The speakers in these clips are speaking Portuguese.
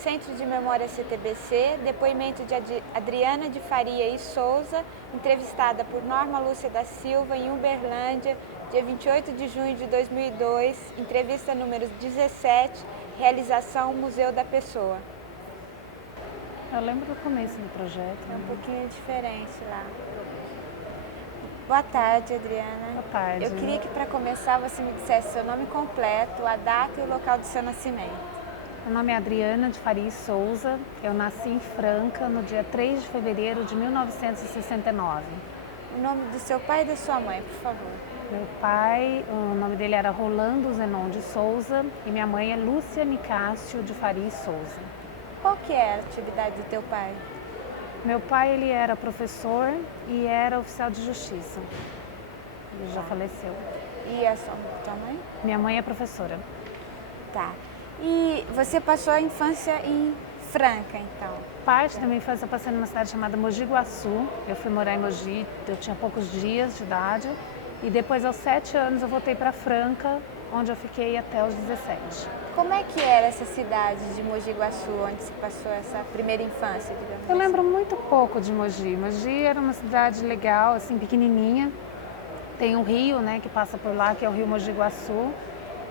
Centro de Memória CTBC, depoimento de Adriana de Faria e Souza, entrevistada por Norma Lúcia da Silva em Uberlândia, dia 28 de junho de 2002, entrevista número 17, realização Museu da Pessoa. Eu lembro do começo do projeto. É um pouquinho diferente lá. Boa tarde, Adriana. Boa tarde. Eu queria que, para começar, você me dissesse seu nome completo, a data e o local do seu nascimento. Meu nome é Adriana de Faria e Souza. Eu nasci em Franca no dia 3 de fevereiro de 1969. O nome do seu pai e da sua mãe, por favor. Meu pai, o nome dele era Rolando Zenon de Souza e minha mãe é Lúcia Nicásio de Faria e Souza. Qual que é a atividade do teu pai? Meu pai, ele era professor e era oficial de justiça. Ele já faleceu. E a tua mãe? Minha mãe é professora. Tá. E você passou a infância em Franca, então? Parte da minha infância eu passei numa cidade chamada Mogi Guaçu. Eu fui morar em Mogi, eu tinha poucos dias de idade. E depois, aos 7 anos, eu voltei para Franca, onde eu fiquei até os 17. Como é que era essa cidade de Mogi Guaçu, onde se passou essa primeira infância, digamos Eu assim? lembro muito pouco de Mogi. Mogi era uma cidade legal, assim, pequenininha. Tem um rio, né, que passa por lá, que é o rio Mogi Guaçu.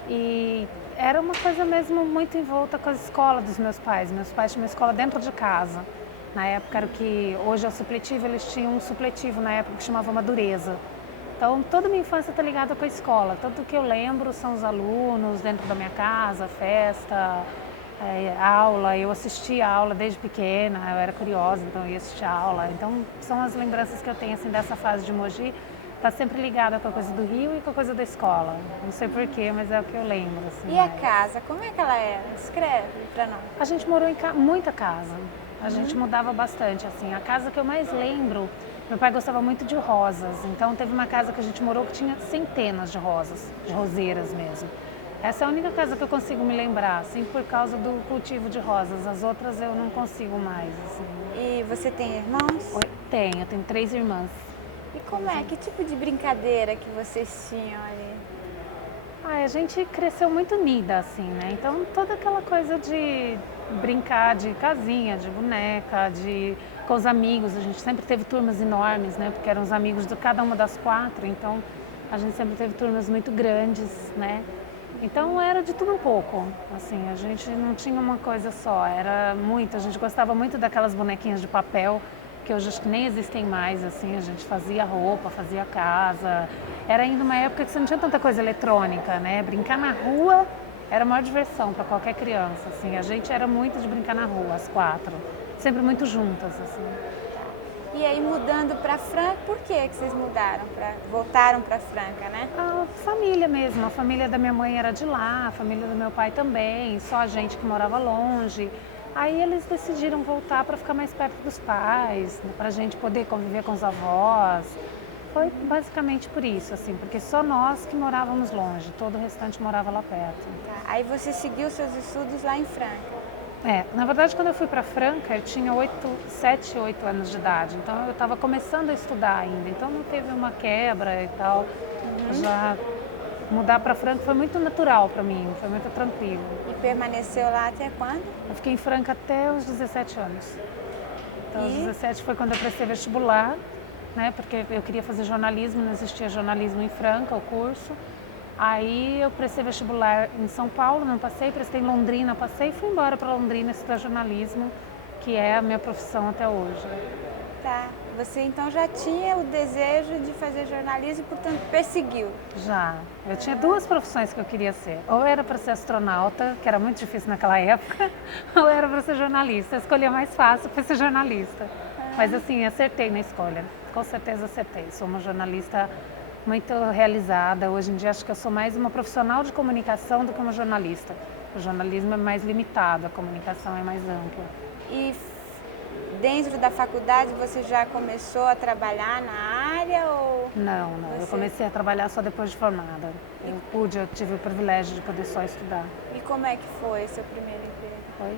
E era uma coisa mesmo muito em volta com a escola dos meus pais. Meus pais tinham uma escola dentro de casa. Na época era o que hoje é o supletivo, eles tinham um supletivo na época que chamava Madureza. Então, toda a minha infância está ligada com a escola. Tanto que eu lembro são os alunos dentro da minha casa, festa, aula. Eu assistia a aula desde pequena, eu era curiosa, então eu ia assistir a aula. Então, são as lembranças que eu tenho assim, dessa fase de Mogi. Está sempre ligada com a coisa do Rio e com a coisa da escola. Não sei porquê, mas é o que eu lembro. Assim, E a casa, como é que ela era? Descreve para nós. A gente morou em muita casa. A gente mudava bastante. Assim. A casa que eu mais lembro, meu pai gostava muito de rosas. Então teve uma casa que a gente morou que tinha centenas de rosas, de roseiras mesmo. Essa é a única casa que eu consigo me lembrar, assim, por causa do cultivo de rosas. As outras eu não consigo mais. Assim. E você tem irmãos? Eu tenho 3 irmãs. E como é? Que tipo de brincadeira que vocês tinham ali? A gente cresceu muito unida, assim, né? Então, toda aquela coisa de brincar de casinha, de boneca, com os amigos. A gente sempre teve turmas enormes, né? Porque eram os amigos de cada uma das 4, então a gente sempre teve turmas muito grandes, né? Então, era de tudo um pouco, assim, a gente não tinha uma coisa só, era muito. A gente gostava muito daquelas bonequinhas de papel, que hoje acho que nem existem mais, assim, a gente fazia roupa, fazia casa. Era ainda uma época que você não tinha tanta coisa eletrônica, né? Brincar na rua era a maior diversão para qualquer criança, assim. A gente era muito de brincar na rua, as 4, sempre muito juntas, assim. E aí, mudando para Franca, por que vocês mudaram, voltaram para Franca, né? A família mesmo, a família da minha mãe era de lá, a família do meu pai também, só a gente que morava longe. Aí eles decidiram voltar para ficar mais perto dos pais, para a gente poder conviver com os avós. Foi basicamente por isso, assim, porque só nós que morávamos longe, todo o restante morava lá perto. Tá. Aí você seguiu seus estudos lá em Franca? Na verdade, quando eu fui para Franca, eu tinha 7, 8 anos de idade, então eu estava começando a estudar ainda, então não teve uma quebra e tal. Já mudar para Franca foi muito natural para mim, foi muito tranquilo. E permaneceu lá até quando? Eu fiquei em Franca até os 17 anos. Então, aos E? 17 foi quando eu prestei vestibular, né? Porque eu queria fazer jornalismo, não existia jornalismo em Franca, o curso. Aí eu prestei vestibular em São Paulo, não passei, prestei em Londrina, passei e fui embora para Londrina estudar jornalismo, que é a minha profissão até hoje. Tá. Você então já tinha o desejo de fazer jornalismo e, portanto, perseguiu? Já. Eu tinha 2 profissões que eu queria ser. Ou era para ser astronauta, que era muito difícil naquela época, ou era para ser jornalista. Eu escolhi a mais fácil para ser jornalista. Mas assim, acertei na escolha. Com certeza acertei. Sou uma jornalista muito realizada. Hoje em dia acho que eu sou mais uma profissional de comunicação do que uma jornalista. O jornalismo é mais limitado, a comunicação é mais ampla. E dentro da faculdade você já começou a trabalhar na área ou... Não. Eu comecei a trabalhar só depois de formada. Eu tive o privilégio de poder só estudar. E como é que foi seu primeiro emprego?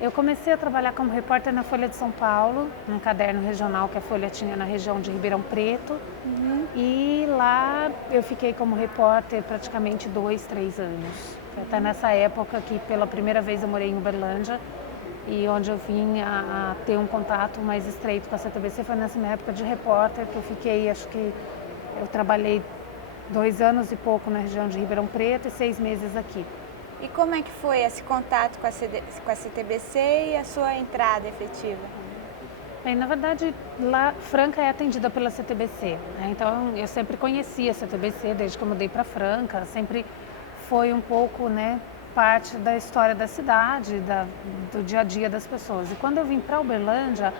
Eu comecei a trabalhar como repórter na Folha de São Paulo, num caderno regional que a Folha tinha na região de Ribeirão Preto. E lá eu fiquei como repórter praticamente 2, 3 anos. Até nessa época que pela primeira vez eu morei em Uberlândia. e onde eu vim a ter um contato mais estreito com a CTBC foi nessa minha época de repórter, que eu fiquei, acho que eu trabalhei 2 anos e pouco na região de Ribeirão Preto e 6 meses aqui. E como é que foi esse contato com a CTBC e a sua entrada efetiva? Bem, na verdade, lá Franca é atendida pela CTBC, né? Então eu sempre conheci a CTBC desde que eu mudei para Franca, sempre foi um pouco, né, parte da história da cidade, do dia a dia das pessoas. E quando eu vim para Uberlândia,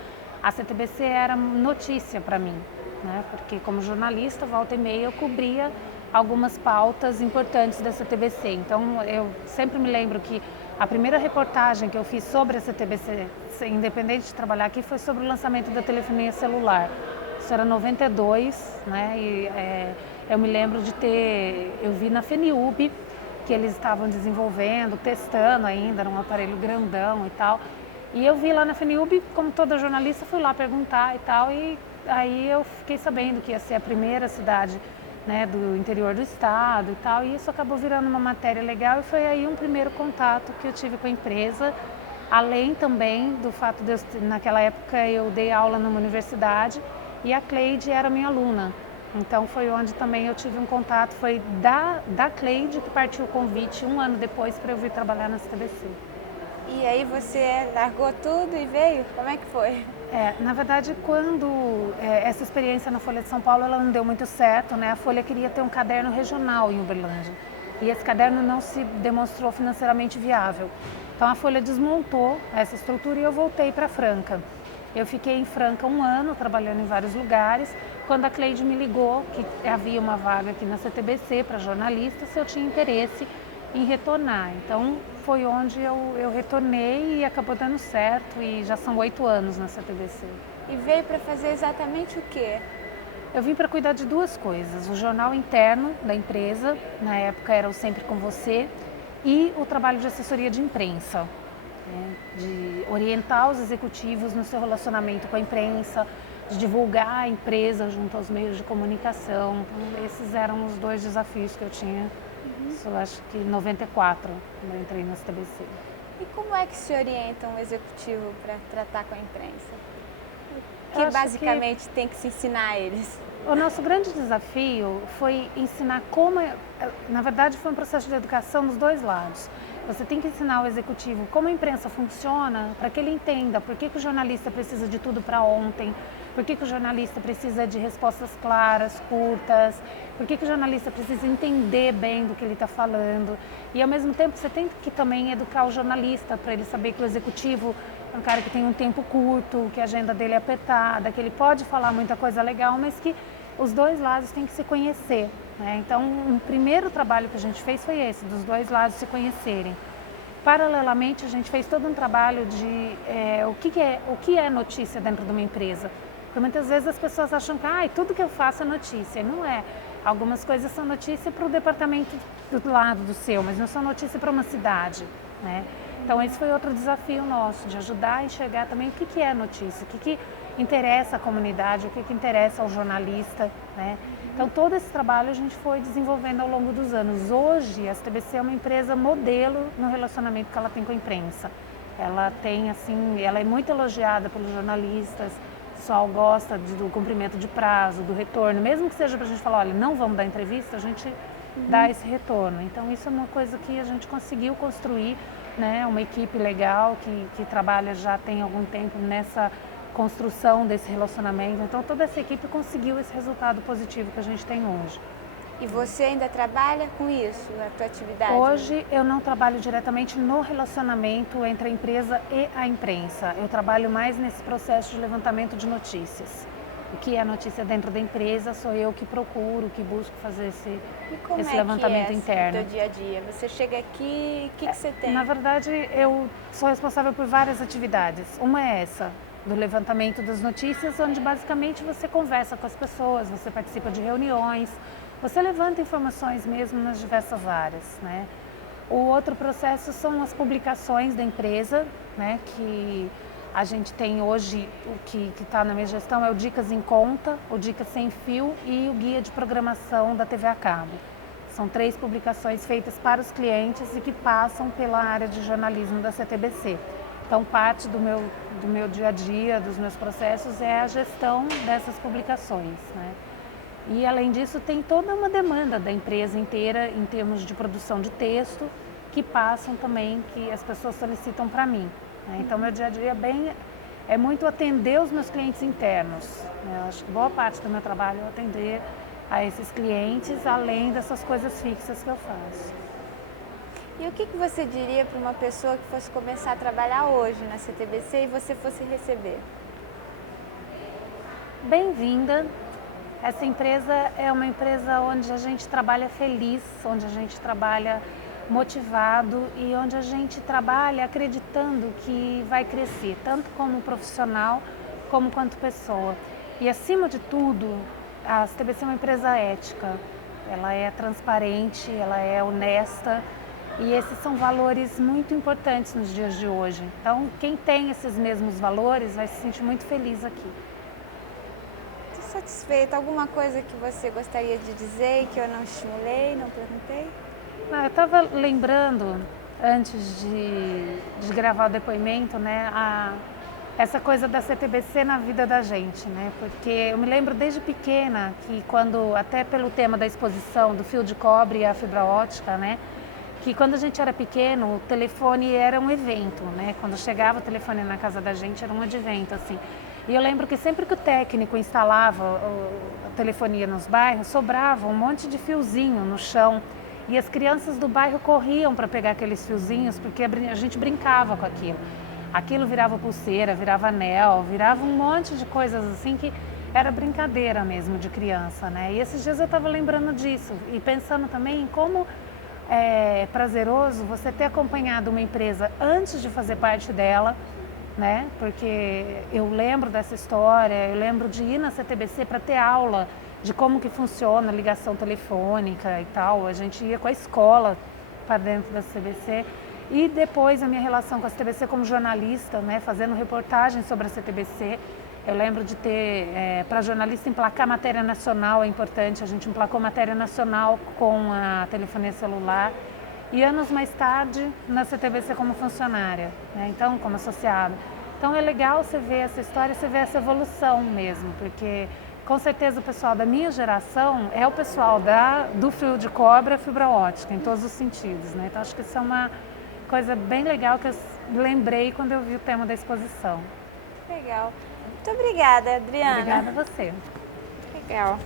a CTBC era notícia para mim, né? Porque como jornalista, volta e meia, eu cobria algumas pautas importantes da CTBC. Então eu sempre me lembro que a primeira reportagem que eu fiz sobre a CTBC, independente de trabalhar aqui, foi sobre o lançamento da telefonia celular. Isso era 92, né? E eu me lembro eu vi na FENIUB que eles estavam desenvolvendo, testando ainda, era um aparelho grandão e tal. E eu vi lá na FENIUB, como toda jornalista, fui lá perguntar e tal, e aí eu fiquei sabendo que ia ser a primeira cidade, né, do interior do estado e tal, e isso acabou virando uma matéria legal e foi aí um primeiro contato que eu tive com a empresa, além também do fato de naquela época eu dei aula numa universidade e a Cleide era minha aluna. Então foi onde também eu tive um contato, foi da Cleide que partiu o convite 1 ano depois para eu vir trabalhar na CTBC. E aí você largou tudo e veio? Como é que foi? Na verdade, quando essa experiência na Folha de São Paulo ela não deu muito certo, né? A Folha queria ter um caderno regional em Uberlândia e esse caderno não se demonstrou financeiramente viável. Então a Folha desmontou essa estrutura e eu voltei para Franca. Eu fiquei em Franca 1 ano, trabalhando em vários lugares, quando a Cleide me ligou que havia uma vaga aqui na CTBC para jornalista, se eu tinha interesse em retornar. Então foi onde eu retornei e acabou dando certo e já são 8 anos na CTBC. E veio para fazer exatamente o quê? Eu vim para cuidar de 2 coisas, o jornal interno da empresa, na época era o Sempre Com Você, e o trabalho de assessoria de imprensa, né? De orientar os executivos no seu relacionamento com a imprensa, de divulgar a empresa junto aos meios de comunicação. Então, esses eram os 2 desafios que eu tinha. Isso acho que em 94, quando eu entrei na CTBC. E como é que se orienta um executivo para tratar com a imprensa? Que basicamente tem que se ensinar a eles? O nosso grande desafio foi ensinar na verdade foi um processo de educação dos 2 lados. Você tem que ensinar o executivo como a imprensa funciona, para que ele entenda por que o jornalista precisa de tudo para ontem, por que o jornalista precisa de respostas claras, curtas, por que o jornalista precisa entender bem do que ele está falando. E ao mesmo tempo você tem que também educar o jornalista para ele saber que o executivo é um cara que tem um tempo curto, que a agenda dele é apertada, que ele pode falar muita coisa legal, mas que os 2 lados têm que se conhecer, né? Então, o primeiro trabalho que a gente fez foi esse, dos 2 lados se conhecerem. Paralelamente, a gente fez todo um trabalho de o que é notícia dentro de uma empresa. Porque muitas vezes as pessoas acham que tudo que eu faço é notícia. Não é. Algumas coisas são notícia para o departamento do lado do seu, mas não são notícia para uma cidade, né? Então, esse foi outro desafio nosso, de ajudar a enxergar também o que é notícia, o que interessa à comunidade, o que interessa ao jornalista, né? Então, todo esse trabalho a gente foi desenvolvendo ao longo dos anos. Hoje, a CTBC é uma empresa modelo no relacionamento que ela tem com a imprensa. Ela ela é muito elogiada pelos jornalistas, o pessoal gosta do cumprimento de prazo, do retorno, mesmo que seja para a gente falar, olha, não vamos dar entrevista, a gente dá esse retorno. Então, isso é uma coisa que a gente conseguiu construir, né? Uma equipe legal que trabalha já tem algum tempo nessa construção desse relacionamento. Então, toda essa equipe conseguiu esse resultado positivo que a gente tem hoje. E você ainda trabalha com isso, na tua atividade? Hoje eu não trabalho diretamente no relacionamento entre a empresa e a imprensa. Eu trabalho mais nesse processo de levantamento de notícias. O que é notícia dentro da empresa sou eu que procuro, que busco fazer esse levantamento interno. E como é que é o teu dia a dia? Você chega aqui, o que você tem? Na verdade, eu sou responsável por várias atividades. Uma é essa, do levantamento das notícias, onde basicamente você conversa com as pessoas, você participa de reuniões, você levanta informações mesmo nas diversas áreas, né? O outro processo são as publicações da empresa, né? Que a gente tem hoje, o que está na minha gestão é o Dicas em Conta, o Dicas Sem Fio e o Guia de Programação da TV a Cabo. São 3 publicações feitas para os clientes e que passam pela área de jornalismo da CTBC. Então, parte do meu dia a dia, dos meus processos, é a gestão dessas publicações, né? E, além disso, tem toda uma demanda da empresa inteira em termos de produção de texto, que passam também, que as pessoas solicitam para mim, né? Então, meu dia a dia é muito atender os meus clientes internos, né? Eu acho que boa parte do meu trabalho é atender a esses clientes, além dessas coisas fixas que eu faço. E o que você diria para uma pessoa que fosse começar a trabalhar hoje na CTBC e você fosse receber? Bem-vinda! Essa empresa é uma empresa onde a gente trabalha feliz, onde a gente trabalha motivado e onde a gente trabalha acreditando que vai crescer, tanto como profissional como quanto pessoa. E, acima de tudo, a CTBC é uma empresa ética, ela é transparente, ela é honesta e esses são valores muito importantes nos dias de hoje. Então, quem tem esses mesmos valores vai se sentir muito feliz aqui. Estou satisfeita. Alguma coisa que você gostaria de dizer e que eu não estimulei, não perguntei? Eu estava lembrando, antes de gravar o depoimento, né, essa coisa da CTBC na vida da gente, né? Porque eu me lembro desde pequena que quando, até pelo tema da exposição do fio de cobre e a fibra ótica, né? Que quando a gente era pequeno, o telefone era um evento, né? Quando chegava o telefone na casa da gente era um advento, assim. E eu lembro que sempre que o técnico instalava a telefonia nos bairros, sobrava um monte de fiozinho no chão. E as crianças do bairro corriam para pegar aqueles fiozinhos, porque a gente brincava com aquilo. Aquilo virava pulseira, virava anel, virava um monte de coisas assim que era brincadeira mesmo de criança, né? E esses dias eu estava lembrando disso e pensando também em como é prazeroso você ter acompanhado uma empresa antes de fazer parte dela, né? Porque eu lembro dessa história, eu lembro de ir na CTBC para ter aula de como que funciona a ligação telefônica e tal. A gente ia com a escola para dentro da CTBC. E depois a minha relação com a CTBC como jornalista, né, fazendo reportagem sobre a CTBC. Eu lembro de ter, para jornalista, emplacar matéria nacional, é importante. A gente emplacou matéria nacional com a telefonia celular. E anos mais tarde, na CTBC como funcionária, né, então como associada. Então é legal você ver essa história, você ver essa evolução mesmo, porque com certeza o pessoal da minha geração é o pessoal do fio de cobre à fibra ótica, em todos os sentidos, né? Então acho que isso é uma coisa bem legal que eu lembrei quando eu vi o tema da exposição. Legal. Muito obrigada, Adriana. Obrigada a você. Legal.